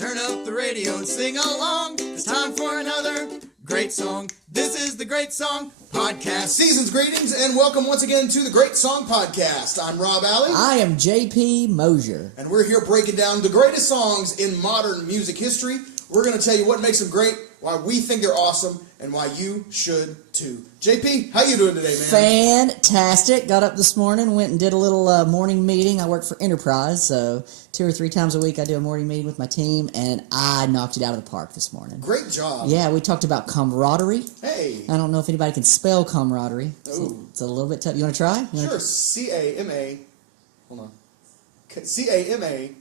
Turn up the radio and sing along. It's time for another great song. This is the Great Song Podcast. Season's greetings and welcome once again to the Great Song Podcast. I'm Rob Alley. I am J.P. Mosier. And we're here breaking down the greatest songs in modern music history. We're going to tell you what makes them great, why we think they're awesome, and why you should too. JP, how you doing today, man? Fantastic. Got up this morning, went and did a little morning meeting. I work for Enterprise, so 2 or 3 times a week I do a morning meeting with my team, and I knocked it out of the park this morning. Great job. Yeah, we talked about camaraderie. Hey. I don't know if anybody can spell camaraderie. Ooh. It's a little bit tough. You want to try? Sure. C-A-M-A. Hold on. C-A-M-A.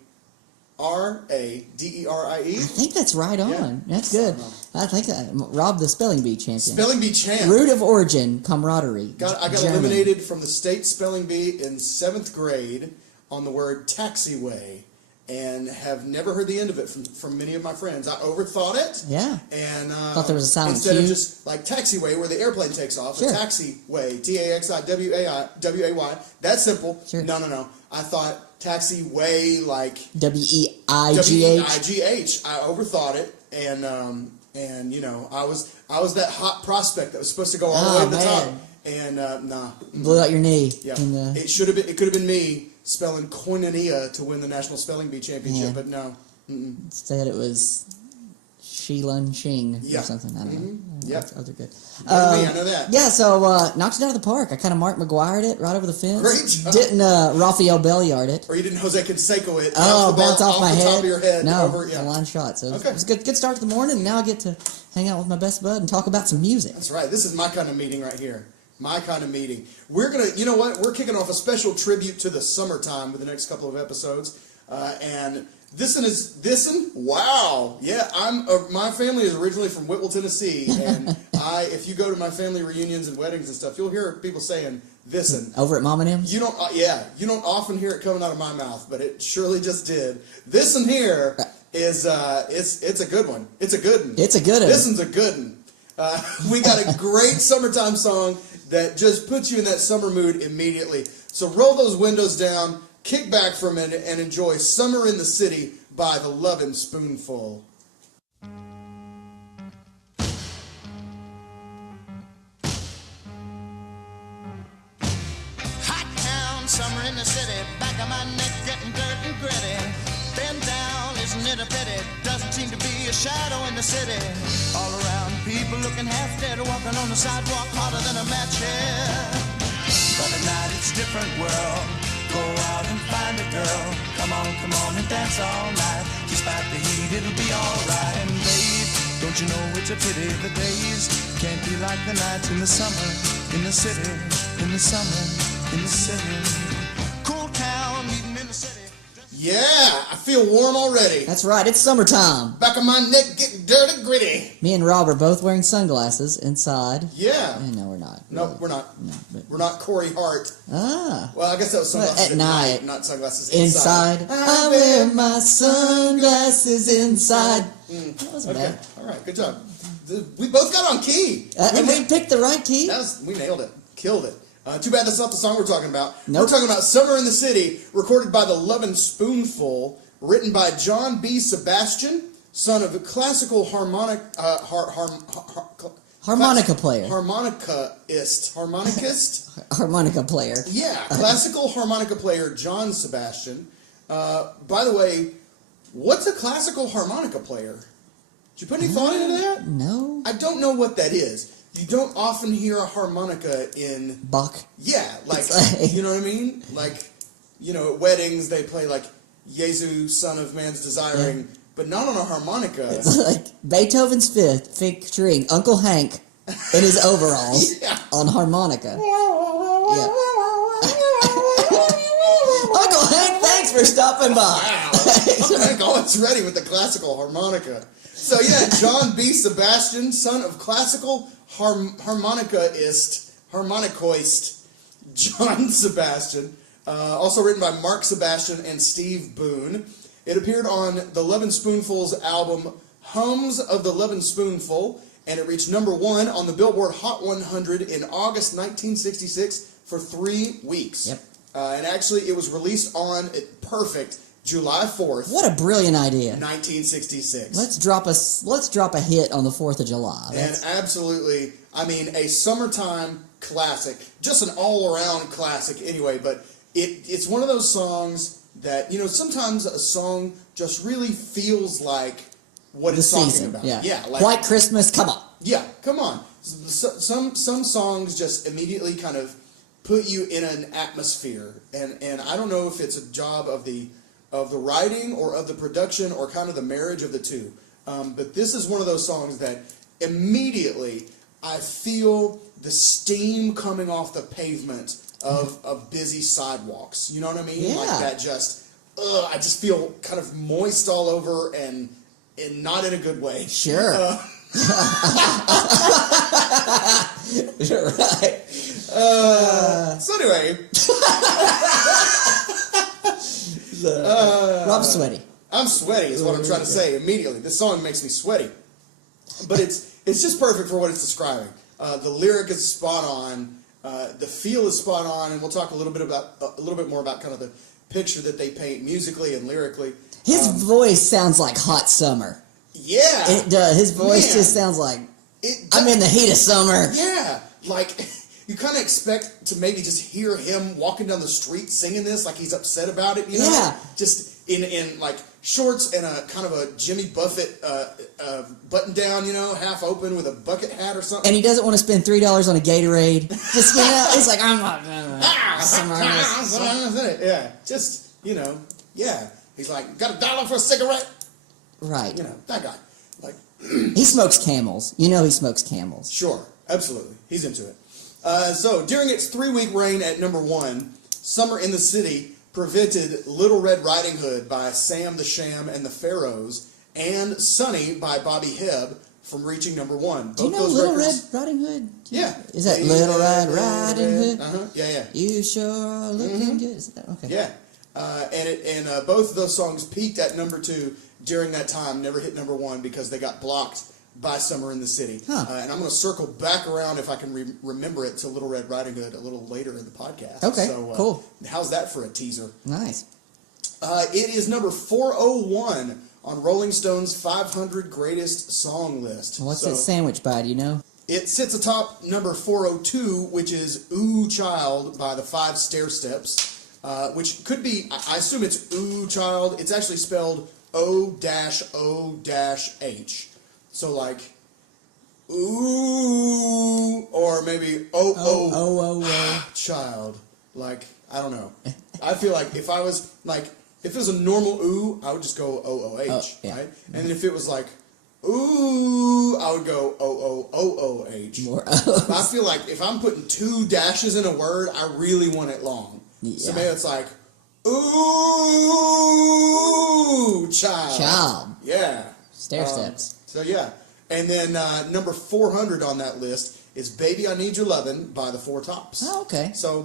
R-A-D-E-R-I-E? I think that's right on. Yeah. That's good. I think Rob, the spelling bee champion. Spelling bee champ. Root of origin, camaraderie. I got eliminated from the state spelling bee in 7th grade on the word taxiway and have never heard the end of it from many of my friends. I overthought it. Yeah. And thought there was a silent instead Q. of just like taxiway where the airplane takes off, sure. A taxiway, T-A-X-I-W-A-Y. That's simple. Sure. No. I thought taxiway like W-E-I-G-H. W-E-I-G-H. I overthought it, and you know, I was that hot prospect that was supposed to go all the way to the top, and nah, blew out your knee. Yeah, it should have been. It could have been me spelling koinonia to win the National Spelling Bee Championship, but no. Instead, it was Shilun Shing or something. I don't know. Yeah, those are good. I know that. Yeah, so knocked it out of the park. I kind of Mark McGuired it right over the fence. Great job. Didn't Rafael Belliard it. Or you didn't Jose Canseco it. Bounce off my the head. Top of your head. No, over, it's a line shot. So it was a good start to the morning. And now I get to hang out with my best bud and talk about some music. That's right. This is my kind of meeting right here. My kind of meeting. We're going to, you know what? We're kicking off a special tribute to the summertime with the next couple of episodes. And This'n? Wow. Yeah, my family is originally from Whitwell, Tennessee. And if you go to my family reunions and weddings and stuff, you'll hear people saying this'n. Over at Mom and M's? You don't often hear it coming out of my mouth, but it surely just did. This'n here is, it's a good one. It's a good one. It's a good one. This'n's a good one. We got a great summertime song that just puts you in that summer mood immediately. So roll those windows down, kick back for a minute, and enjoy Summer in the City by the Lovin' Spoonful. Hot town, summer in the city. Back of my neck getting dirt and gritty. Bend down, isn't it a pity? Doesn't seem to be a shadow in the city. All around, people looking half dead, walking on the sidewalk hotter than a match here. But at night it's a different world. Go out and find a girl. Come on and dance all night. Despite the heat, it'll be alright. And babe, don't you know it's a pity the days can't be like the nights in the summer, in the city, in the summer, in the city. Cool town, meeting in the city. Yeah, I feel warm already. That's right, it's summertime. Back of my neck getting dirt and gritty. Me and Rob are both wearing sunglasses inside. Yeah. No, we're not. No, really. we're not. No, but We're not Corey Hart. Ah. Well, I guess that was sunglasses at night. not sunglasses inside. I wear my sunglasses inside. That wasn't bad. All right, good job. We both got on key. And we picked the right key. We nailed it. Killed it. Too bad that's not the song we're talking about. Nope. We're talking about Summer in the City, recorded by the Lovin' Spoonful, written by John B. Sebastian, son of a classical harmonica player. Harmonicist? Harmonica player. Yeah, classical harmonica player John Sebastian. By the way, what's a classical harmonica player? Did you put any thought into that? No. I don't know what that is. You don't often hear a harmonica in... Bach? Yeah, like, you know what I mean? Like, you know, at weddings they play like Jesu, Son of Man's Desiring, but not on a harmonica. It's like Beethoven's Fifth featuring Uncle Hank in his overalls on harmonica. Yeah. Uncle Hank, thanks for stopping by. Wow. Uncle Hank always ready with the classical harmonica. So yeah, John B. Sebastian, son of classical harmonicoist John Sebastian, also written by Mark Sebastian and Steve Boone. It appeared on the Lovin' Spoonful's album Hums of the Lovin' Spoonful, and it reached #1 on the Billboard Hot 100 in August 1966 for 3 weeks. Yep. And actually, it was released on perfect July 4th, What a brilliant idea. 1966. Let's drop a hit on the 4th of July. And absolutely, I mean, a summertime classic, just an all-around classic anyway, but it's one of those songs that, sometimes a song just really feels like what the it's talking season. about. Yeah. Like, White Christmas, come on. Yeah, come on. Some songs just immediately kind of put you in an atmosphere, and I don't know if it's a job of the writing or of the production or kind of the marriage of the two. But this is one of those songs that immediately I feel the steam coming off the pavement of busy sidewalks. You know what I mean? Yeah. Like that just, I just feel kind of moist all over and not in a good way. Sure. You're right. So anyway. Rob's sweaty. I'm sweaty is what I'm trying to say immediately. This song makes me sweaty. But it's just perfect for what it's describing. The lyric is spot on. The feel is spot on, and we'll talk a little bit more about kind of the picture that they paint musically and lyrically. His voice sounds like hot summer. Yeah. It does. His voice just sounds like I'm in the heat of summer. Yeah. Like you kind of expect to maybe just hear him walking down the street singing this like he's upset about it, Yeah. Just in like shorts and a kind of a Jimmy Buffett button down, half open with a bucket hat or something. And he doesn't want to spend $3 on a Gatorade. Just he's like, I'm not. Yeah, just yeah. He's like, got $1 for a cigarette. Right. That guy. Like, he smokes Camels. He smokes Camels. sure, absolutely, he's into it. So during its 3-week reign at number 1, "Summer in the City" prevented "Little Red Riding Hood" by Sam the Sham and the Pharaohs and "Sunny" by Bobby Hebb from reaching number 1. Do you know Little Red Riding Hood? Yeah. Is that Little Red Riding Hood? Uh-huh. Yeah. You sure are looking good. Is that, okay. Yeah. And both of those songs peaked at number 2 during that time, never hit number 1 because they got blocked by "Summer in the City." Huh. And I'm going to circle back around, if I can remember it, to "Little Red Riding Hood" a little later in the podcast. Okay, So, cool. How's that for a teaser? Nice. It is number 401 on Rolling Stone's 500 Greatest Song list. What's it sandwiched by, do you know? It sits atop number 402, which is "Ooh Child" by the 5 Stairsteps, which could be, I assume it's "Ooh Child." It's actually spelled O-O-H. So like, ooh, or maybe child. Like, I don't know. I feel like if I was like, if it was a normal ooh, I would just go O-O-H, yeah. right? And then if it was like, ooh, I would go O-O-O-O-H. More I feel like if I'm putting 2 dashes in a word, I really want it long. So Yeah. maybe it's like, ooh, child. Child. Yeah. Stair steps. So yeah. And then number 400 on that list is "Baby I Need Your Lovin'" by the Four Tops. Oh, okay. So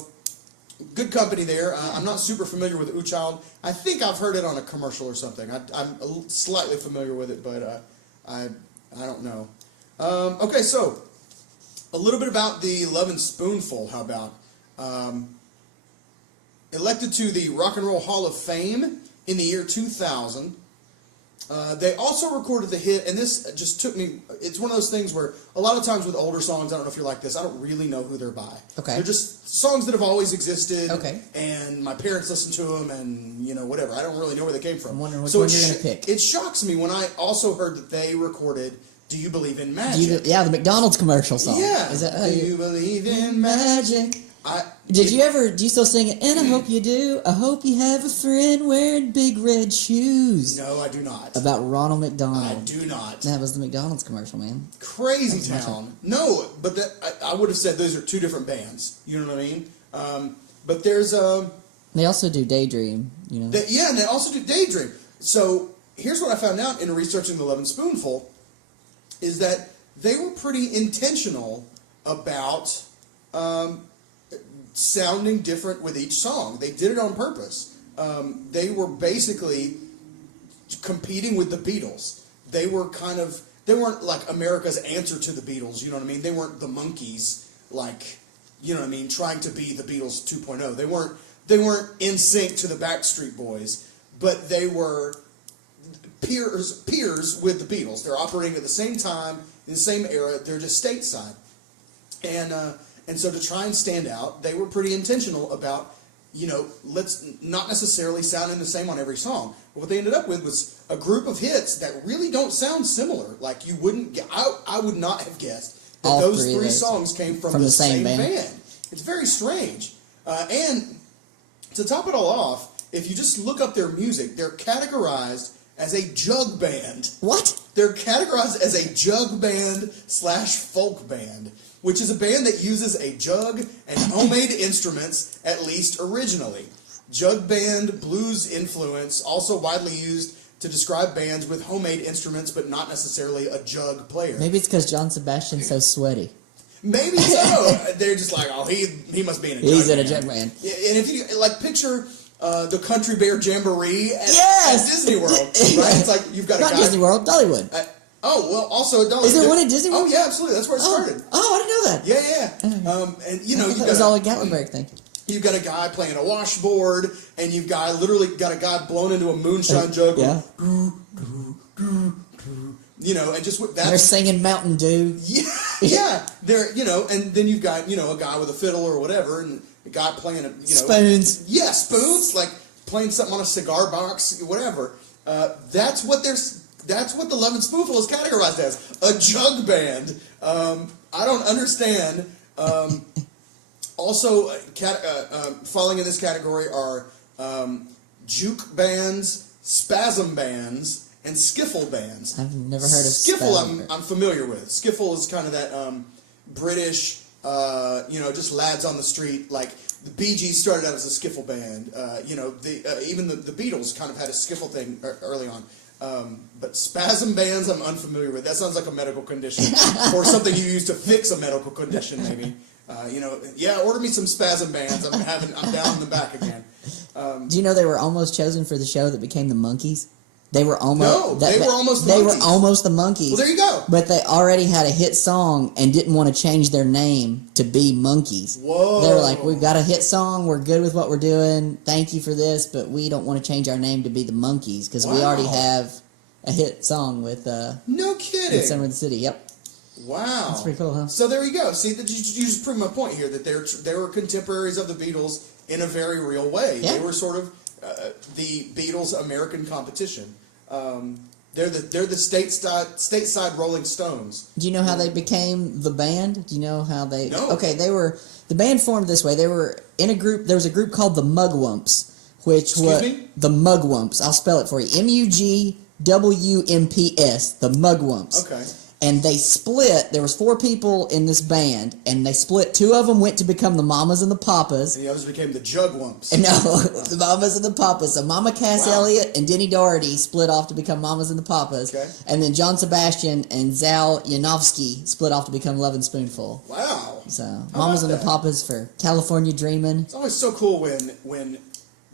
good company there. I'm not super familiar with "Ooh Child." I think I've heard it on a commercial or something. I'm slightly familiar with it, but I don't know. Okay, so a little bit about the Lovin' Spoonful. How about elected to the Rock and Roll Hall of Fame in the year 2000. They also recorded the hit, and this just took me, it's one of those things where a lot of times with older songs, I don't know if you're like this, I don't really know who they're by. Okay. They're just songs that have always existed. Okay. And my parents listen to them, and, whatever. I don't really know where they came from. I'm wondering which one you're going to pick. It shocks me when I also heard that they recorded "Do You Believe in Magic?" The McDonald's commercial song. Yeah. Is that how "Do you believe in magic?" Do you still sing it? And I hope you do. I hope you have a friend wearing big red shoes. No, I do not. About Ronald McDonald. I do not. That was the McDonald's commercial, man. Crazy Town. No, but I would have said those are 2 different bands. You know what I mean? But there's They also do Daydream, and they also do Daydream. So here's what I found out in researching the Lovin' Spoonful is that they were pretty intentional about sounding different with each song. They did it on purpose. They were basically competing with the Beatles. They weren't like America's answer to the Beatles, you know what I mean? They weren't the Monkees, like, you know what I mean, trying to be the Beatles 2.0. They weren't in sync to the Backstreet Boys. but they were peers with the Beatles. They're operating at the same time, in the same era. They're just stateside. And so to try and stand out, they were pretty intentional about, let's not necessarily sounding the same on every song. But what they ended up with was a group of hits that really don't sound similar. Like you wouldn't, I would not have guessed that those three songs came from the same band. It's very strange. And to top it all off, if you just look up their music, they're categorized as a jug band. What? They're categorized as a jug band / folk band, which is a band that uses a jug and homemade instruments, at least originally. Jug band, blues influence, also widely used to describe bands with homemade instruments, but not necessarily a jug player. Maybe it's because John Sebastian's so sweaty. Maybe so. They're just like, oh, he must be in a jug band. He's in a jug band. Yeah, and if you, picture the Country Bear Jamboree at Disney World, right? It's like you've got a guy... Not Disney World, Dollywood. Also at Dollywood. Is there one at Disney World? Oh, yeah, absolutely. That's where it started. Oh, I didn't know that. Yeah. And, you've got... It was all a Gatlinburg thing. You've got a guy playing a washboard, and you've literally got a guy blown into a moonshine jug. Yeah. And just that. They're singing Mountain Dew. Yeah. They're, and then you've got, a guy with a fiddle or whatever, and a guy playing spoons. Yeah, spoons, like playing something on a cigar box, whatever. That's what the Lovin' Spoonful is categorized as, a jug band. I don't understand. Also, falling in this category are juke bands, spasm bands, and skiffle bands. I've never heard of skiffle. I'm familiar with. Skiffle is kind of that British, just lads on the street. Like the Bee Gees started out as a skiffle band. Even the Beatles kind of had a skiffle thing early on. But spasm bands, I'm unfamiliar with. That sounds like a medical condition or something you use to fix a medical condition, maybe. Order me some spasm bands. I'm down in the back again. Do you know they were almost chosen for the show that became the Monkees? They were almost. They were almost the Monkees. They were almost the Monkees. Well, there you go. But they already had a hit song and didn't want to change their name to be Monkees. Whoa. They were like, we've got a hit song. We're good with what we're doing. Thank you for this, but we don't want to change our name to be the Monkees because we already have a hit song with. No kidding. With Summer in the City. Yep. Wow. That's pretty cool, huh? So there you go. See, you just proved my point here that they were contemporaries of the Beatles in a very real way. Yeah. They were sort of the Beatles' American competition. They're the stateside Rolling Stones. Do you know how they became the band? Do you know how they? No. Okay, the band formed this way. They were in a group. There was a group called the Mugwumps, which was the Mugwumps. I'll spell it for you. MUGWMPS. The Mugwumps. Okay. And they split. There was 4 people in this band, and they split. 2 of them went to become the Mamas and the Papas. And the others became the Jugwumps. And no, the Mamas and the Papas. So Mama Cass Elliott and Denny Doherty split off to become Mamas and the Papas. Okay. And then John Sebastian and Zal Yanofsky split off to become Lovin' Spoonful. Wow. So Mamas and the Papas for California Dreamin'. It's always so cool when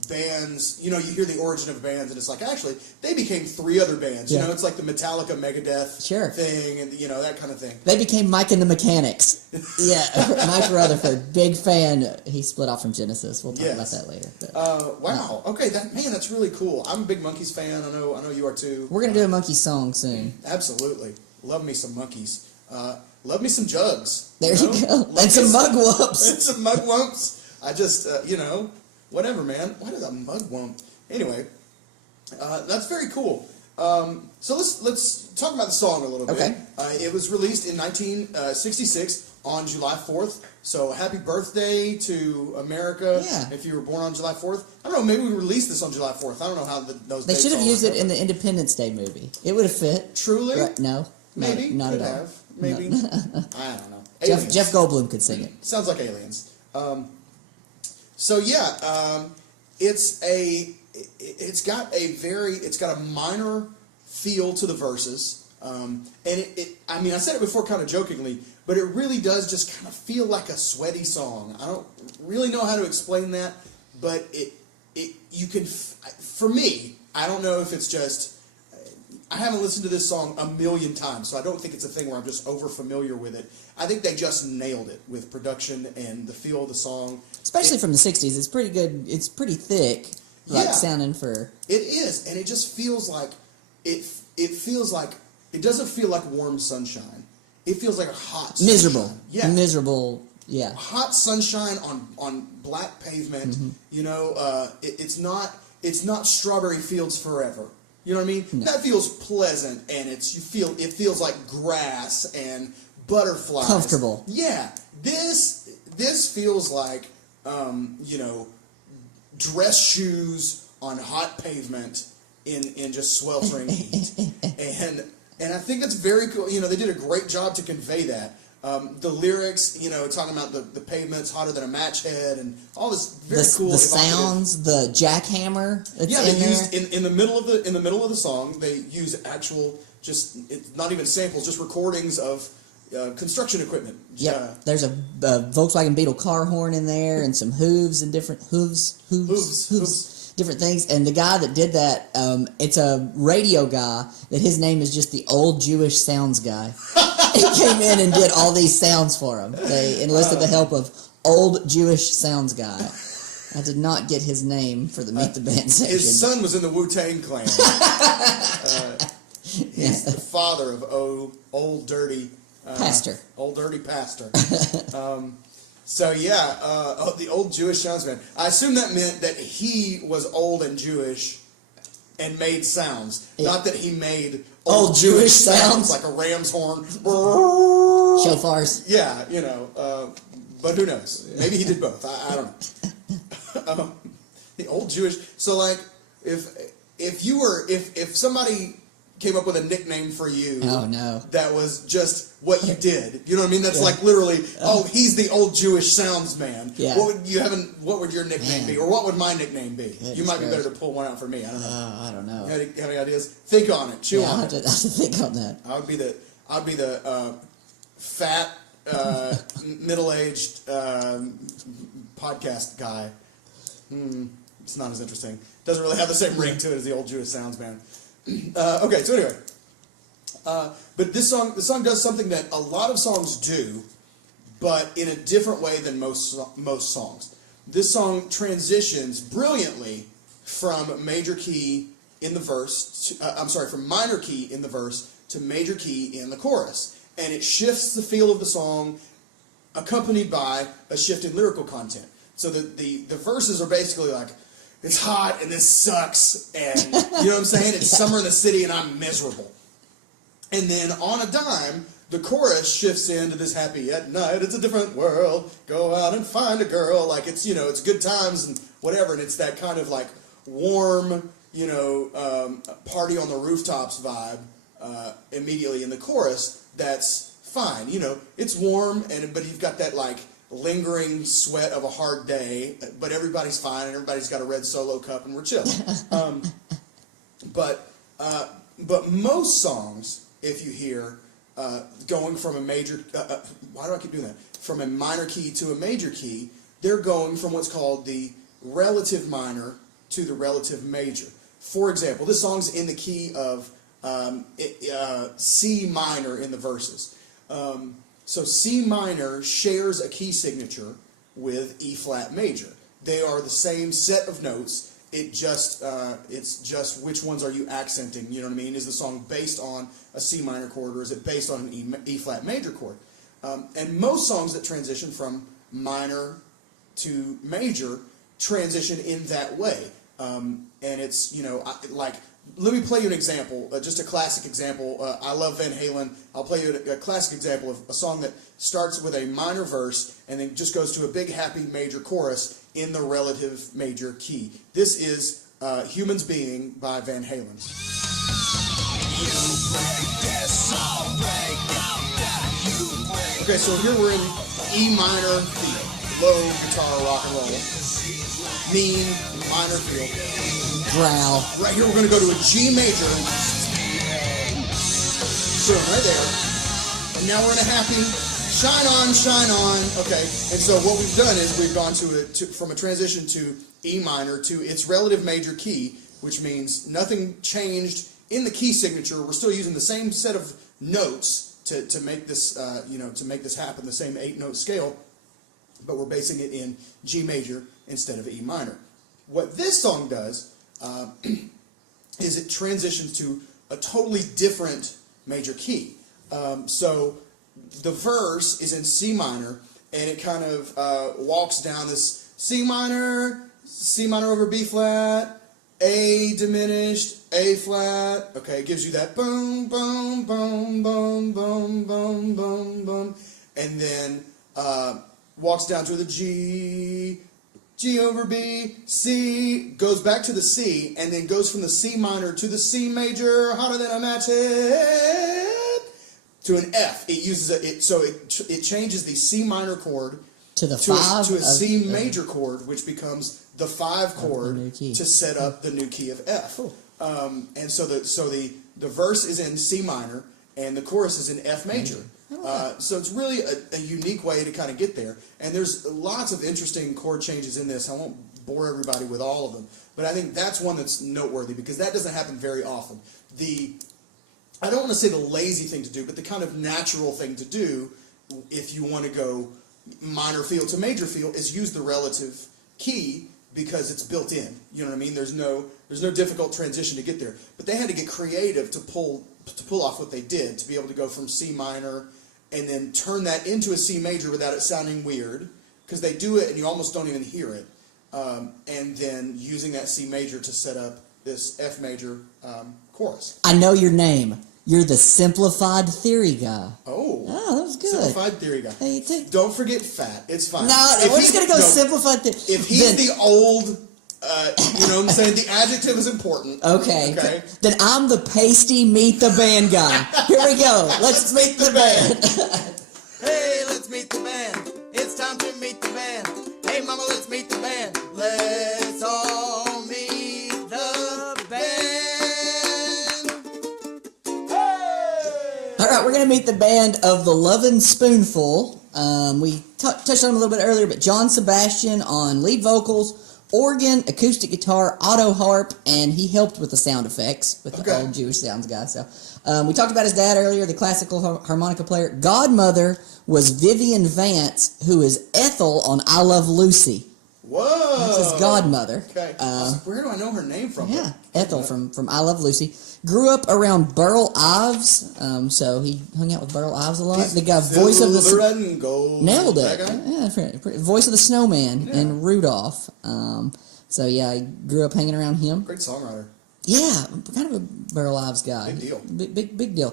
bands, you hear the origin of bands, and it's like, actually, they became 3 other bands. Yeah. It's like the Metallica Megadeth thing, and, that kind of thing. They became Mike and the Mechanics. Yeah, Mike Rutherford, big fan. He split off from Genesis. We'll talk about that later. But, wow. Okay, that's really cool. I'm a big Monkees fan. I know you are too. We're going to do a Monkees song soon. Absolutely. Love me some Monkees. Love me some Jugs. There you go. And some Mugwumps. And some Mugwumps. I just, whatever, man. What is a mugwump? Anyway, that's very cool. So let's talk about the song a little bit. Okay. It was released in 1966 on July 4th. So happy birthday to America. Yeah. If you were born on July 4th. I don't know, maybe we released this on July 4th. I don't know how those They dates should have all used work it in the Independence Day movie. It would have fit. Truly? Right, no. Maybe. Not could at all. have. Maybe. I don't know. Jeff Goldblum could sing it. Sounds like Aliens. It's got a minor feel to the verses, and I said it before kind of jokingly, but it really does just kind of feel like a sweaty song. I don't really know how to explain that, but you can, for me, I don't know if it's just, I haven't listened to this song a million times, so I don't think it's a thing where I'm just over familiar with it. I think they just nailed it with production and the feel of the song. Especially from the 60s. It's pretty good. It's pretty thick. like sounding for. It is, and it just feels like it feels like it doesn't feel like warm sunshine. It feels like a hot sunshine. Miserable. Yeah. Miserable. Yeah. Hot sunshine on black pavement. Mm-hmm. You know, it's not strawberry fields forever. You know what I mean? No. That feels pleasant, and it feels like grass and butterflies. Comfortable. Yeah. This feels like you know, dress shoes on hot pavement in just sweltering heat. And I think that's very cool. You know, they did a great job to convey that. The lyrics, you know, talking about the pavement's hotter than a match head and all this very cool. The sounds, the jackhammer. Yeah, they used in the middle of the song. They use actual it's not even samples, just recordings of construction equipment. Yeah, there's a Volkswagen Beetle car horn in there and some hooves and different hooves, different things. And the guy that did that, it's a radio guy that his name is just the Old Jewish Sounds Guy. He came in and did all these sounds for him. They enlisted the help of Old Jewish Sounds Guy. I did not get his name for the Meet the Band section. His son was in the Wu-Tang Clan. He's the father of Old Dirty Pastor. Old Dirty Pastor. So yeah, the Old Jewish Sounds Man. I assume that meant that he was old and Jewish and made sounds, not that he made old Jewish sounds like a ram's horn. Shofars. Yeah, you know, but who knows? Maybe he did both. I don't know. The old Jewish. So like, if somebody came up with a nickname for you, oh no, that was just what you did. You know what I mean? That's like literally, he's the Old Jewish Sounds Man. Yeah. What would your nickname be, or what would my nickname be? Goodness you might be better gracious. to pull one out for me. I don't know. I don't know. Have any ideas? Think on it. Chew Yeah, on I it. have to think on that. I'd be the fat, middle-aged podcast guy. It's not as interesting. Doesn't really have the same ring to it as the Old Jewish Sounds Man. Okay, so anyway, but this song does something that a lot of songs do, but in a different way than most songs. This song transitions brilliantly from major key in the verse. From minor key in the verse to major key in the chorus, and it shifts the feel of the song, accompanied by a shift in lyrical content. So the verses are basically like, it's hot and this sucks, and you know what I'm saying? It's summer in the city and I'm miserable. And then on a dime, the chorus shifts into this happy at night, it's a different world, go out and find a girl. Like it's, you know, it's good times and whatever, and it's that kind of like warm, you know, party on the rooftops vibe immediately in the chorus. That's fine. You know, it's warm, but you've got that like lingering sweat of a hard day, but everybody's fine and everybody's got a red Solo cup and we're chill. But most songs, if you hear going from a major, why do I keep doing that? From a minor key to a major key, they're going from what's called the relative minor to the relative major. For example, this song's in the key of C minor in the verses. So C minor shares a key signature with E flat major. They are the same set of notes. It's just which ones are you accenting? You know what I mean? Is the song based on a C minor chord, or is it based on an E flat major chord? And most songs that transition from minor to major transition in that way. And it's, you know, let me play you an example, just a classic example. I love Van Halen. I'll play you a classic example of a song that starts with a minor verse and then just goes to a big happy major chorus in the relative major key. This is Humans Being by Van Halen. Okay, so here we're in E minor feel, low guitar rock and roll, mean minor feel. Growl. Right here we're going to go to a G major. So right there. And now we're in a happy shine on, shine on. Okay, and so what we've done is we've gone from a transition to E minor to its relative major key, which means nothing changed in the key signature. We're still using the same set of notes to make this to make this happen, the same 8-note scale, but we're basing it in G major instead of E minor. What this song does is it transitions to a totally different major key. So the verse is in C minor, and it kind of walks down this C minor over B flat, A diminished, A flat. Okay, it gives you that boom, boom, boom, boom, boom, boom, boom, boom, and then walks down to the G over B, C, goes back to the C, and then goes from the C minor to the C major, hotter than a match head, to an F. It uses it changes the C minor chord to the five to a C major chord, which becomes the 5 chord to set up the new key of F. Cool. And so the verse is in C minor and the chorus is in F major. So it's really a unique way to kind of get there. And there's lots of interesting chord changes in this. I won't bore everybody with all of them, but I think that's one that's noteworthy because that doesn't happen very often. I don't want to say the lazy thing to do, but the kind of natural thing to do if you want to go minor feel to major feel is use the relative key because it's built in. You know what I mean? There's no difficult transition to get there. But they had to get creative to pull off what they did, to be able to go from C minor and then turn that into a C major without it sounding weird, because they do it and you almost don't even hear it, and then using that C major to set up this F major chorus. I know your name. You're the Simplified Theory guy. Oh, that was good. Simplified Theory guy. Hey, don't forget fat. It's fine. No, we're just going to go Simplified Theory. If he's the old, you know what I'm saying? The adjective is important. Okay. Then I'm the pasty meet the band guy. Here we go. Let's meet the band. Hey, let's meet the band. It's time to meet the band. Hey, mama, let's meet the band. Let's all meet the band. Hey! All right, we're going to meet the band of the Lovin' Spoonful. We touched on them a little bit earlier, but John Sebastian on lead vocals, organ, acoustic guitar, auto harp, and he helped with the sound effects with the old Jewish sounds guy. So we talked about his dad earlier, the classical harmonica player. Godmother was Vivian Vance, who is Ethel on I Love Lucy. Whoa! That's his godmother. Okay. Where do I know her name from? Yeah, Ethel from I Love Lucy. Grew up around Burl Ives, so he hung out with Burl Ives a lot. The guy, voice of the nailed it. Yeah, voice of the Snowman and Rudolph. So yeah, I grew up hanging around him. Great songwriter. Yeah, kind of a Burl Ives guy. Big deal. Big deal.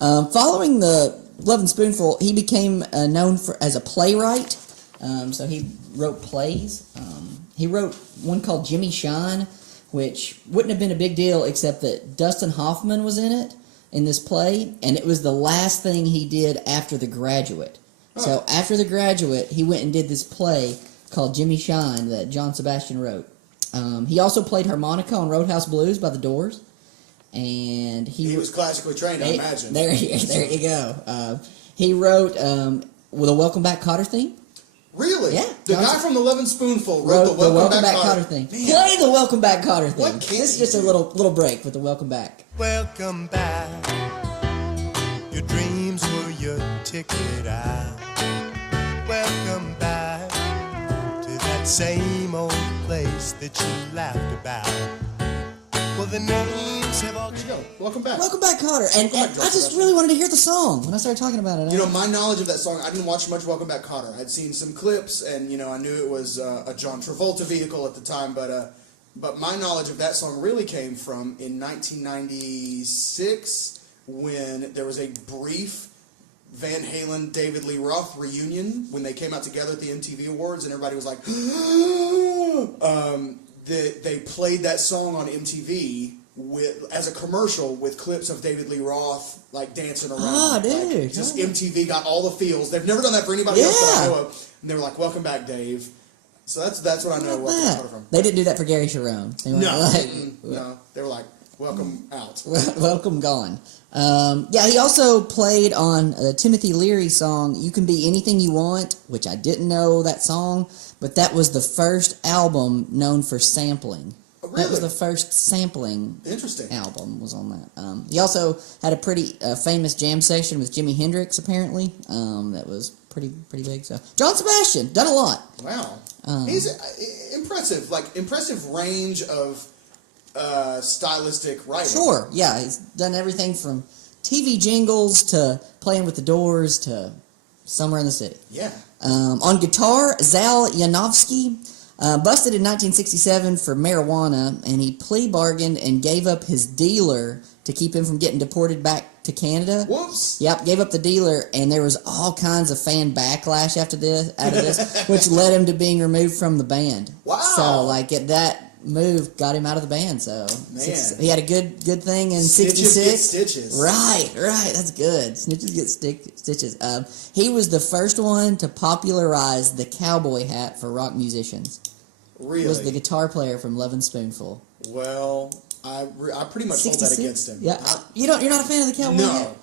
Following the Lovin' Spoonful, he became known as a playwright. So he wrote plays. He wrote one called Jimmy Shine, which wouldn't have been a big deal except that Dustin Hoffman was in it, in this play, and it was the last thing he did after The Graduate. So after The Graduate, he went and did this play called Jimmy Shine that John Sebastian wrote. He also played harmonica on Roadhouse Blues by the Doors, and he was classically trained, I imagine. There you go. He wrote with a Welcome Back Kotter theme. Really? Yeah. The guy from the Lovin' Spoonful wrote the Welcome Back Kotter theme. Man. Play the Welcome Back Kotter theme. What This is just a little break with the Welcome Back. Welcome back. Your dreams were your ticket out. Welcome back to that same old place that you laughed about. Well, the names have all changed. Welcome back. Welcome Back Kotter. And I just really wanted to hear the song when I started talking about it. You know, my knowledge of that song, I didn't watch much Welcome Back Kotter. I'd seen some clips, and, you know, I knew it was a John Travolta vehicle at the time, but my knowledge of that song really came from in 1996 when there was a brief Van Halen, David Lee Roth reunion when they came out together at the MTV Awards, and everybody was like, they played that song on MTV as a commercial with clips of David Lee Roth like dancing around. Oh, dude! Like, just MTV got all the feels. They've never done that for anybody else that I know of. And they were like, "Welcome back, Dave." So that's what I know. Welcome from. They didn't do that for Gary Sharon. No, they were like, "Welcome out." Welcome gone. Yeah, he also played on Timothy Leary's song "You Can Be Anything You Want," which I didn't know that song, but that was the first album known for sampling. Oh, really? That was the first sampling album was on that. He also had a pretty famous jam session with Jimi Hendrix, apparently. That was pretty big. So John Sebastian done a lot. Wow, he's impressive. Like impressive range of stylistic writing. Sure, yeah, he's done everything from TV jingles to Playing with the Doors to Somewhere in the City. Yeah. On guitar, Zal Yanovsky, busted in 1967 for marijuana, and he plea bargained and gave up his dealer to keep him from getting deported back to Canada. Whoops. Yep, gave up the dealer, and there was all kinds of fan backlash out of this, which led him to being removed from the band. Wow. So, like, that move got him out of the band. So he had a good thing in '66. Get stitches. Right, that's good. Snitches get stitches. He was the first one to popularize the cowboy hat for rock musicians. Really? He was the guitar player from Lovin' Spoonful. Well, I pretty much hold that 66? against him. Yeah, you're not a fan of the cowboy hat?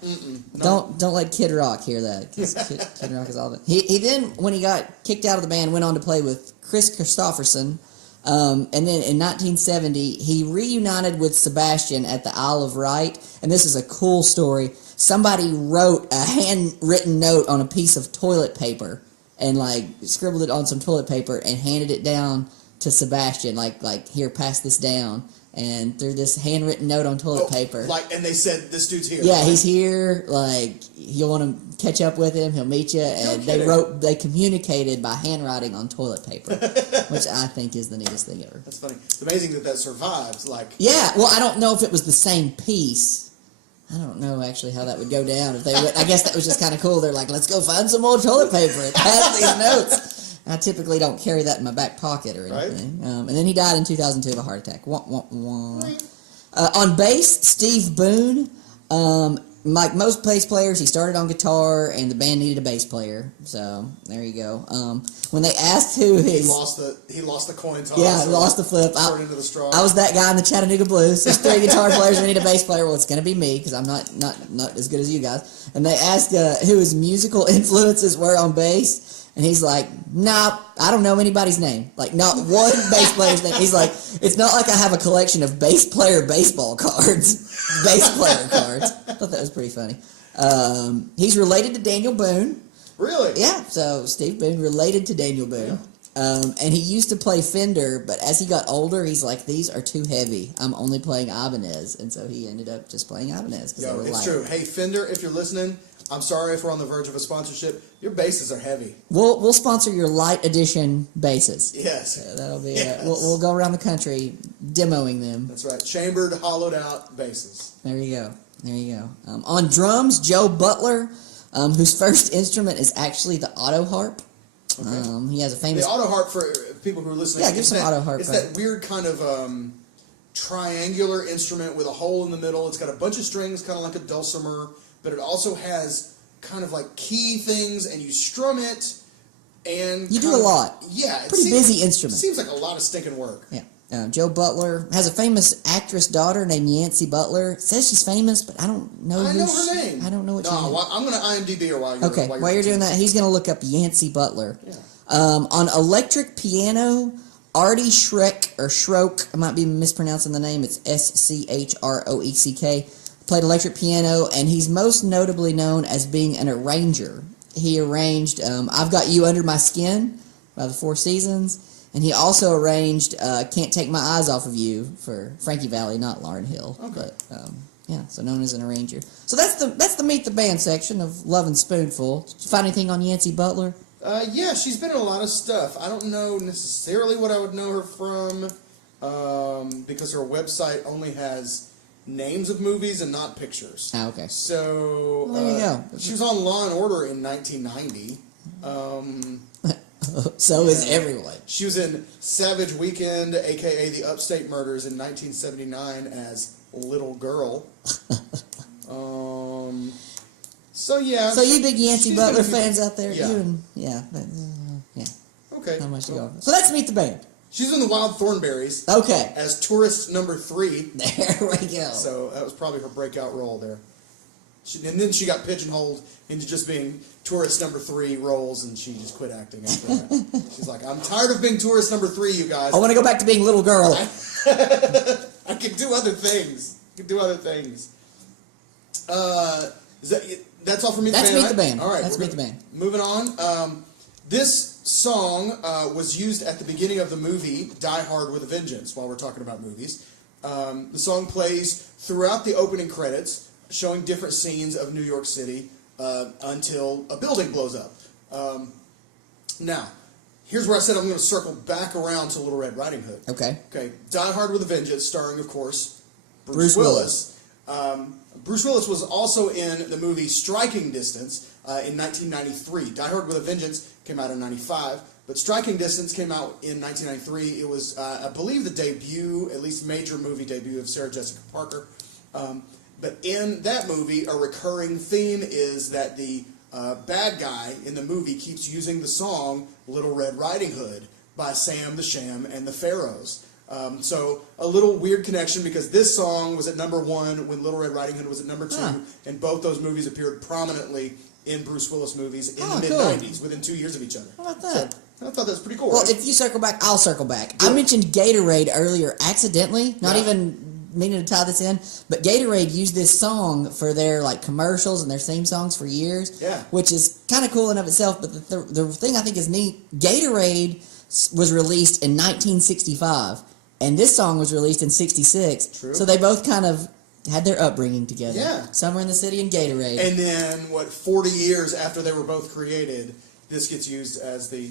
No. Don't let Kid Rock hear that. 'Cause Kid Rock is all that. He then, when he got kicked out of the band, went on to play with Chris Christopherson. And then in 1970, he reunited with Sebastian at the Isle of Wight. And this is a cool story. Somebody wrote a handwritten note on a piece of toilet paper and like scribbled it on some toilet paper and handed it down to Sebastian. Like here, pass this down. And through this handwritten note on toilet paper. And they said, this dude's here. Yeah, he's here. Like, you'll want to catch up with him. He'll meet you. And they communicated by handwriting on toilet paper, which I think is the neatest thing ever. That's funny. It's amazing that survives. Yeah, well, I don't know if it was the same piece. I don't know actually how that would go down. If they would, I guess that was just kind of cool. They're like, let's go find some more toilet paper and pass these notes. I typically don't carry that in my back pocket or anything. Right. And then he died in 2002 of a heart attack. Wah, wah, wah. On bass, Steve Boone. Like most bass players, he started on guitar, and the band needed a bass player. So there you go. When they asked who his he lost the coin toss. Yeah, lost the flip. Into the straw. I was that guy in the Chattanooga Blues. There's 3 guitar players. We need a bass player. Well, it's going to be me because I'm not as good as you guys. And they asked who his musical influences were on bass. And he's like, nah, I don't know anybody's name. Like, not one bass player's name. He's like, it's not like I have a collection of bass player baseball cards. Bass player cards. I thought that was pretty funny. He's related to Daniel Boone. Really? Yeah, so Steve Boone related to Daniel Boone. Yeah. And he used to play Fender, but as he got older, he's like, these are too heavy. I'm only playing Ibanez. And so he ended up just playing Ibanez. Yo, it's true. Hey, Fender, if you're listening, I'm sorry if we're on the verge of a sponsorship. Your basses are heavy. We'll sponsor your light edition basses. Yes. That'll be we'll go around the country demoing them. That's right. Chambered, hollowed out basses. There you go. On drums, Joe Butler, whose first instrument is actually the auto harp. Okay. He has a famous... The auto harp, for people who are listening... Yeah, give some auto harp. It's that weird kind of triangular instrument with a hole in the middle. It's got a bunch of strings, kind of like a dulcimer, but it also has kind of like key things, and you strum it, and... You do a lot. Yeah. Pretty busy instrument. It seems like a lot of stinking work. Yeah. Joe Butler has a famous actress daughter named Yancey Butler. Says she's famous, but I don't know. I know her name. I don't know what she is. No, I'm going to IMDb her while you're... Okay, while you're doing that, he's going to look up Yancey Butler. Yeah. On electric piano, Artie Schroek, I might be mispronouncing the name, it's Schroeck, played electric piano, and he's most notably known as being an arranger. He arranged I've Got You Under My Skin by the Four Seasons, and he also arranged Can't Take My Eyes Off of You for Frankie Valli, not Lauryn Hill. Okay. But, yeah, so known as an arranger. So that's the Meet the Band section of Lovin' Spoonful. Did you find anything on Yancey Butler? Yeah, she's been in a lot of stuff. I don't know necessarily what I would know her from, because her website only has names of movies and not pictures. Ah, okay. So, well, there you go. She was on Law & Order in 1990. So is everyone. She was in Savage Weekend, a.k.a. The Upstate Murders, in 1979 as Little Girl. So, yeah. So you big Yancey Butler fans out there? Yeah. Yeah. Okay. Not much to go over. So let's meet the band. She's in the Wild Thornberries. Okay. As tourist number 3. There we go. So that was probably her breakout role there. And then she got pigeonholed into just being tourist number 3 roles, and she just quit acting after that. She's like, I'm tired of being tourist number 3, you guys. I want to go back to being little girl. I can do other things. That's all for Meet the That's Band. Meet the Band. All right, That's we're Meet the Band. Moving on. This song was used at the beginning of the movie Die Hard with a Vengeance. While we're talking about movies, the song plays throughout the opening credits, showing different scenes of New York City until a building blows up. Now, here's where I said I'm going to circle back around to Little Red Riding Hood. Okay. Okay. Die Hard with a Vengeance, starring, of course, Bruce Willis. Bruce Willis was also in the movie Striking Distance in 1993. Die Hard with a Vengeance came out in 95, but Striking Distance came out in 1993. It was, I believe, the debut, at least major movie debut, of Sarah Jessica Parker. But in that movie, a recurring theme is that the bad guy in the movie keeps using the song Little Red Riding Hood by Sam the Sham and the Pharaohs. So a little weird connection, because this song was at number 1 when Little Red Riding Hood was at number 2, and both those movies appeared prominently in Bruce Willis movies in the mid-90s, within 2 years of each other. How about that? So I thought that was pretty cool. Well, right? if you circle back, I'll circle back. I mentioned Gatorade earlier accidentally, not Yeah. even meaning to tie this in, but Gatorade used this song for their like commercials and their theme songs for years, which is kind of cool in of itself. But the thing I think is neat, Gatorade was released in 1965, and this song was released in 66. True. So they both kind of had their upbringing together. Yeah. Summer in the City and Gatorade. And then, 40 years after they were both created, this gets used as a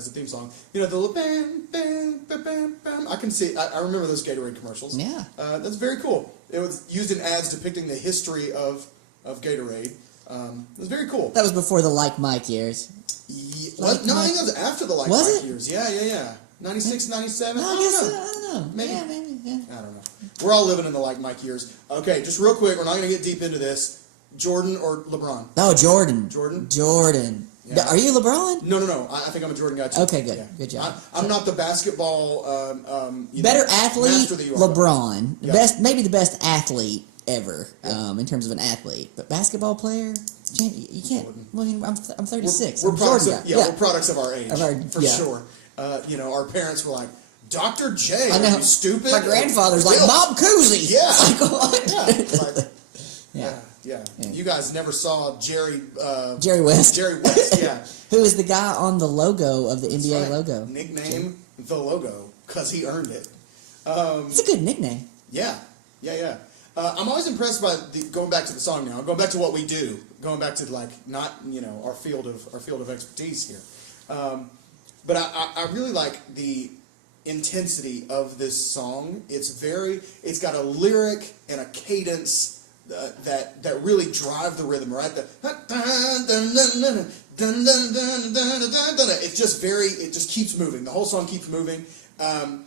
theme song. You know, the little bam, bam, bam, bam, bam. I can see, I remember those Gatorade commercials. Yeah. That's very cool. It was used in ads depicting the history of Gatorade. It was very cool. That was before the Like Mike years. What? No, I think that was after the Like Was Mike it? years. Yeah. 96, 97? No, I I don't know. Maybe. Yeah, maybe. Yeah. I don't know. We're all living in the Like Mike years. Okay, just real quick, we're not going to get deep into this. Jordan or LeBron? Oh, Jordan. Jordan? Yeah. Are you LeBron? No. I think I'm a Jordan guy too. Okay, good. Yeah. Good job. I'm not the basketball. Better athlete, master that you are. LeBron. Yeah. Maybe the best athlete ever, in terms of an athlete. But basketball player, you can't. Well, I'm 36. We're I'm products Jordan of, guy. we're products of our age, for yeah. sure. Our parents were like, Dr. J, I know. are you stupid? My grandfather's like Bill. Bob Cousy. Yeah. Like, what? Yeah. You guys never saw Jerry West. Jerry West, yeah. Who is the guy on the logo of the That's NBA right. logo? Nickname the logo, because he earned it. It's a good nickname. Yeah. I'm always impressed by going back to the song now. Going back to what we do. Going back to not our field of expertise here. But I really like the intensity of this song. It's got a lyric and a cadence that really drive the rhythm, right? It just keeps moving. The whole song keeps moving, and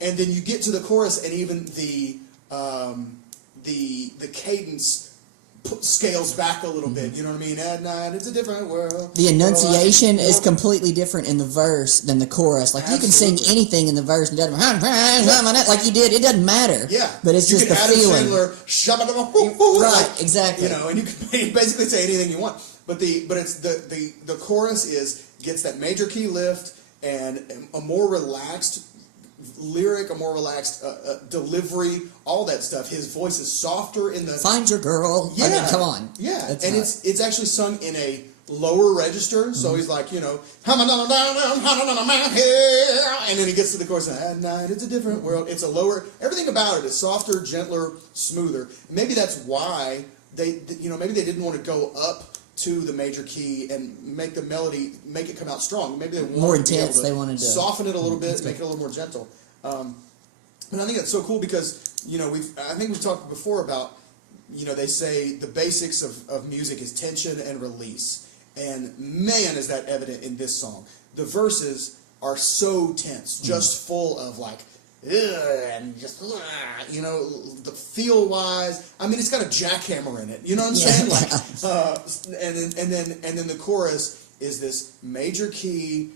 then you get to the chorus, and even the cadence scales back a little bit. You know what I mean? At night, it's a different world. The enunciation is completely different in the verse than the chorus. Like, you can sing anything in the verse and it doesn't like you did. It doesn't matter. Yeah, but it's just the feeling. Right, exactly. And you can basically say anything you want. But it's the chorus gets that major key lift and a more relaxed lyric, a more relaxed delivery, all that stuff. His voice is softer in the Find your girl. Yeah, I mean, come on. Yeah, That's and right. it's actually sung in a lower register, so he's like, and then he gets to the chorus. At night, it's a different world. It's a lower. Everything about it is softer, gentler, smoother. Maybe that's why maybe they didn't want to go up to the major key and make the melody, make it come out strong. Maybe they wanted More to be able intense. to They wanted to soften it a little bit, make it a little more gentle. And I think that's so cool because I think we've talked before about they say the basics of music is tension and release, and man, is that evident in this song. The verses are so tense, just full of and just the feel wise. I mean, it's got a jackhammer in it. You know what I'm saying? And then the chorus is this major key.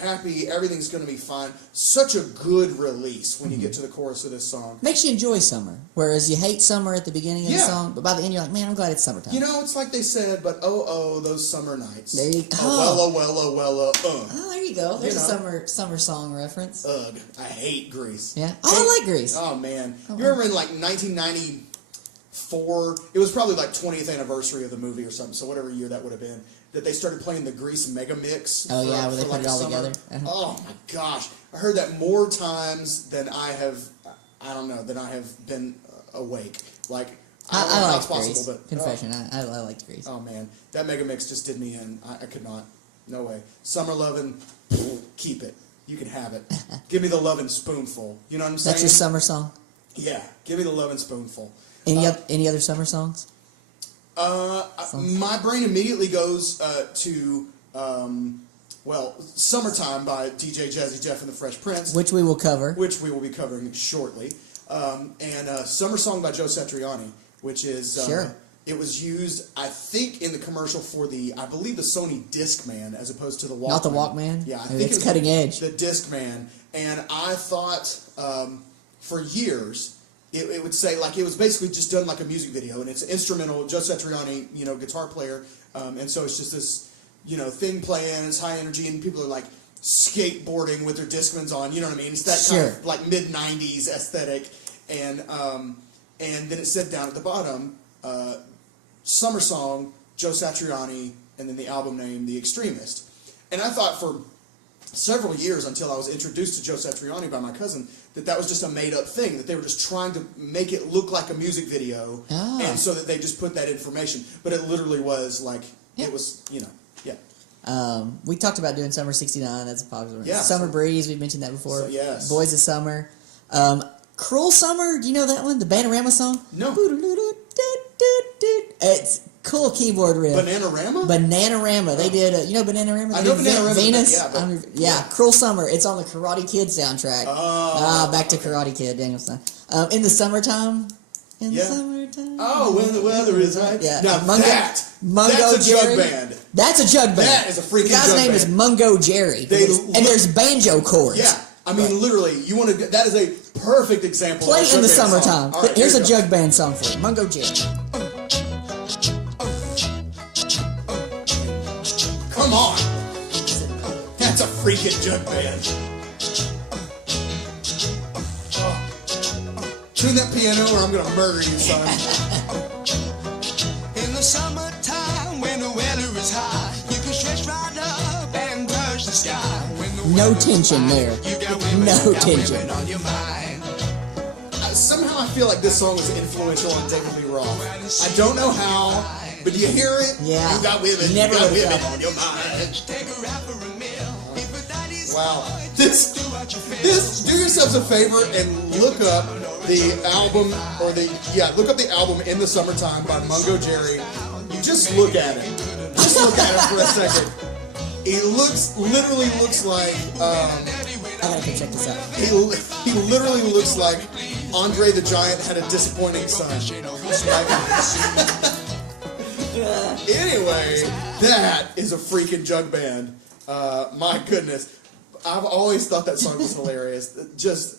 Happy, everything's going to be fine. Such a good release when you get to the chorus of this song. Makes you enjoy summer, whereas you hate summer at the beginning of the song, but by the end you're like, man, I'm glad it's summertime. It's like they said, but those summer nights. There you go. Oh, there you go. There's a summer song reference. I hate Grease. Yeah. Oh, I like Grease. Oh, man. You remember in 1990, it was probably like 20th anniversary of the movie or something, so whatever year that would have been, that they started playing the Grease Mega Mix. Oh, yeah, where they for put it all summer. together. Uh-huh. Oh my gosh. I heard that more times than I have been awake. Like, I don't know how like it's possible, Grease. but Confession, I liked Grease. oh man, that Mega Mix just did me in. I could not. No way. Summer Lovin', keep it. You can have it. Give me the Lovin' Spoonful. You know what I'm saying? That's your summer song? Yeah, give me the Lovin' Spoonful. Any other summer songs? My brain immediately goes to "Summertime" by DJ Jazzy Jeff and the Fresh Prince, Which we will cover. which we will be covering shortly, and "Summer Song" by Joe Satriani, which is Sure. It was used, I think, in the commercial for I believe the Sony Discman as opposed to the Walkman. Not the Walkman? Yeah, I Maybe think it's it was cutting edge. The Discman, and I thought for years. It would say, like, it was basically just done like a music video, and it's instrumental, Joe Satriani, guitar player, and so it's just this, thing playing, it's high energy, and people are, like, skateboarding with their Discmans on, you know what I mean? It's that kind of, like, mid-90s aesthetic, and then it said down at the bottom, Summer Song, Joe Satriani, and then the album name, The Extremist. And I thought for several years, until I was introduced to Joe Satriani by my cousin, that was just a made-up thing, that they were just trying to make it look like a music video, and so that they just put that information. But it literally was like, it was, yeah. We talked about doing Summer 69, that's a popular one. Yeah. Summer Breeze, we've mentioned that before. So, yes. Boys of Summer. Cruel Summer, do you know that one? The Bananarama song? No. It's cool keyboard riff. Bananarama? Bananarama. They did, Bananarama? I know Bananarama, Venus? yeah. Cruel Summer. It's on the Karate Kid soundtrack. Oh. Back to Karate Kid, Danielson. In the summertime. In the Yeah. summertime. Oh, when the weather is right. Yeah. Now Mungo that's a Jerry. jug band. That's a jug band. That is a freaking The guy's jug name band. is Mungo Jerry. And there's banjo chords. Yeah. I mean, literally, you want to. That is a perfect example. Play of a in the jug band song. summertime. All right, Here's here a we go. jug band song for you. Mungo Jerry. Come on. That's a freaking jug band. Tune that piano or I'm going to murder you, son. In the summertime, when the weather is high, you can stretch right up and touch the sky. When the No weather's tension fine, there. You got women, No you got tension. women on your mind. Somehow I feel like this song was influential on David Lee Roth. I don't know how, but do you hear it? Yeah. You got women, Never you got would've women thought. on your mind. Take her out for a meal. If a daddy's Wow. boy, This, do what you feel. do yourselves a favor and look up the album, look up the album In the Summertime by Mungo Jerry. Just look at it. Just look at it for a second. He literally looks like, I gotta go check this out. he literally looks like Andre the Giant had a disappointing son. Anyway, that is a freaking jug band. My goodness. I've always thought that song was hilarious. Just,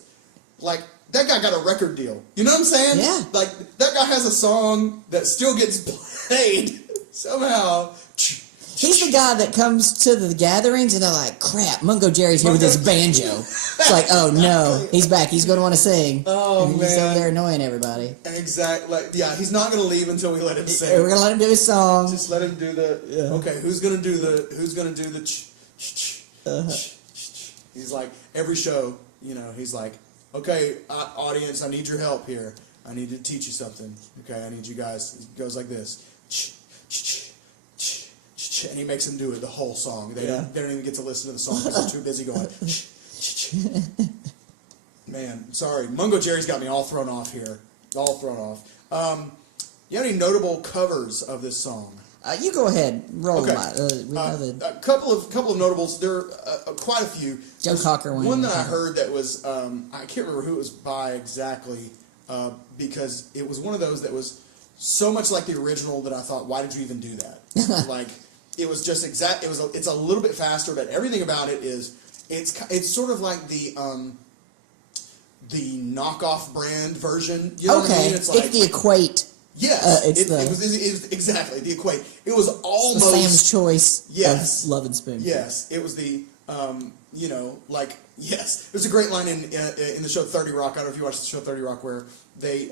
like, that guy got a record deal. You know what I'm saying? Yeah. Like, that guy has a song that still gets played somehow. He's the guy that comes to the gatherings and they're like, crap, Mungo Jerry's here with his banjo. It's like, oh no, he's back. He's going to want to sing. Oh, and he's man. over there annoying everybody. Exactly. Like, yeah, he's not going to leave until we let him sing. We're going to let him do his song. Just let him do the. Yeah. Okay, who's gonna do the? He's like every show, He's like, okay, audience, I need your help here. I need to teach you something. Okay, I need you guys. It goes like this, and he makes them do it the whole song. They don't even get to listen to the song because they're too busy going. Man, sorry, Mungo Jerry's got me all thrown off here. All thrown off. You have any notable covers of this song? You go ahead. Roll Okay. we know the A couple of notables. There are quite a few. Joe Cocker one. One that I heard that was I can't remember who it was by exactly because it was one of those that was so much like the original that I thought, why did you even do that? Like it was just exact. It's a little bit faster, but everything about it is it's sort of like the knockoff brand version. You know what I mean? It's the Equate. Yes, it's it was exactly the Equate. It was The almost Sam's Choice Yes. of Lovin' Spoonful. Yes, it was the like, yes, there's a great line in the show 30 Rock. I don't know if you watched the show 30 Rock, where they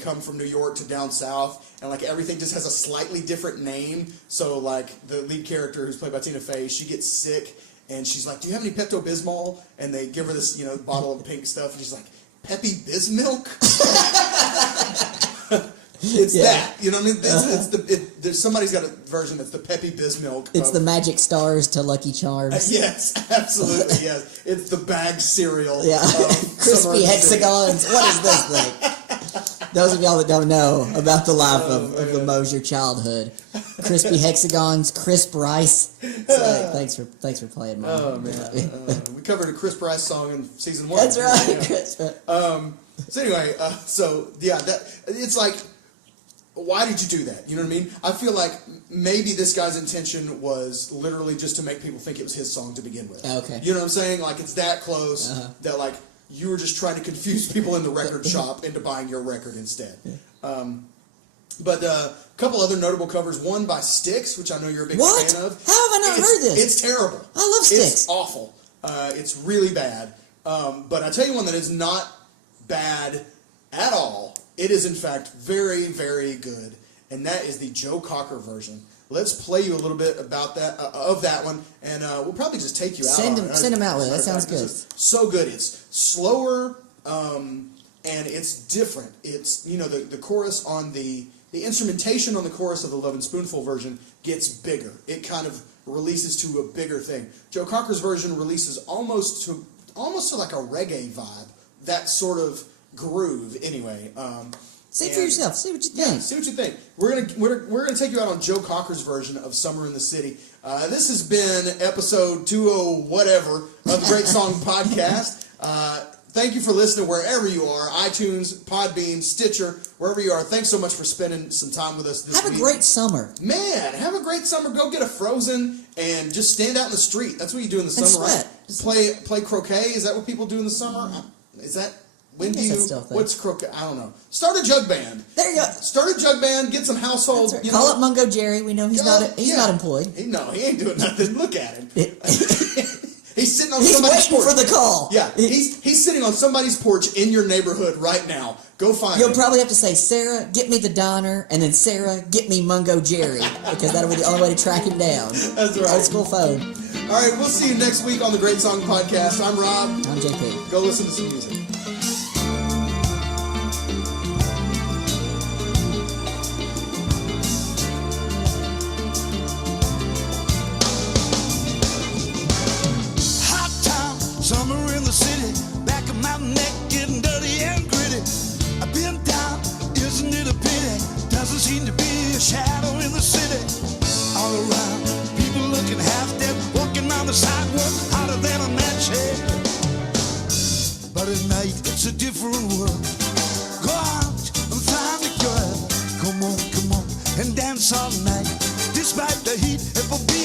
come from New York to down south, and like everything just has a slightly different name. So like the lead character, who's played by Tina Fey, she gets sick, and she's like, "Do you have any Pepto-Bismol?" And they give her this bottle of pink stuff, and she's like, "Peppy Bismilk." It's that, you know what I mean? Somebody's got a version that's the Peppy Bismilk. It's the Magic Stars to Lucky Charms. Yes, absolutely, yes. It's the bag cereal. Yeah. Crispy hexagons. What is this thing? Those of y'all that don't know about the life of the Mosier childhood. Crispy hexagons, crisp rice. So, thanks for playing, Mom. Oh, man. We covered a Crisp Rice song in season 1. That's right. Yeah. Crisp. So anyway, it's like, why did you do that? You know what I mean? I feel like maybe this guy's intention was literally just to make people think it was his song to begin with. Okay. You know what I'm saying? Like, it's that close that, like, you were just trying to confuse people in the record shop into buying your record instead. But a couple other notable covers. One by Styx, which I know you're a big fan of. How have I not heard this? It's terrible. I love Styx. It's awful. It's really bad. But I tell you one that is not bad at all. It is, in fact, very, very good, and that is the Joe Cocker version. Let's play you a little bit about that of that one, and we'll probably just take you out. Send him out with it. That sounds good. So good. It's slower, and it's different. It's the chorus on the instrumentation on the chorus of the Lovin' Spoonful version gets bigger. It kind of releases to a bigger thing. Joe Cocker's version releases almost to like a reggae vibe. That sort of groove, anyway. See for yourself. See what you think. Yeah, see what you think. We're gonna take you out on Joe Cocker's version of "Summer in the City." This has been episode 20 whatever of the Great Song Podcast. Thank you for listening wherever you are, iTunes, Podbean, Stitcher, wherever you are. Thanks so much for spending some time with us this week. Have a great summer. Man, have a great summer. Go get a Frozen and just stand out in the street. That's what you do in the summer, sweat. right? Play croquet. Is that what people do in the summer? Is that... When do you, what's croquet? I don't know. Start a jug band. There you go. Start a jug band, get some household. Right. Call up Mungo Jerry. We know he's not employed. He ain't doing nothing. Look at him. He's sitting on somebody's porch. He's waiting for the call. Yeah, he's sitting on somebody's porch in your neighborhood right now. Go find him. You'll probably have to say, Sarah, get me the Donner, and then Sarah, get me Mungo Jerry, because that'll be the only way to track him down. That's right. Old school phone. All right, we'll see you next week on the Great Song Podcast. I'm Rob. I'm JP. Go listen to some music. Summer in the city, back of my neck getting dirty and gritty. I've been down, isn't it a pity? Doesn't seem to be a shadow in the city. All around, people looking half dead, walking on the sidewalk, hotter than a match head. But at night, it's a different world. Go out and find a girl. Come on, and dance all night. Despite the heat, it will be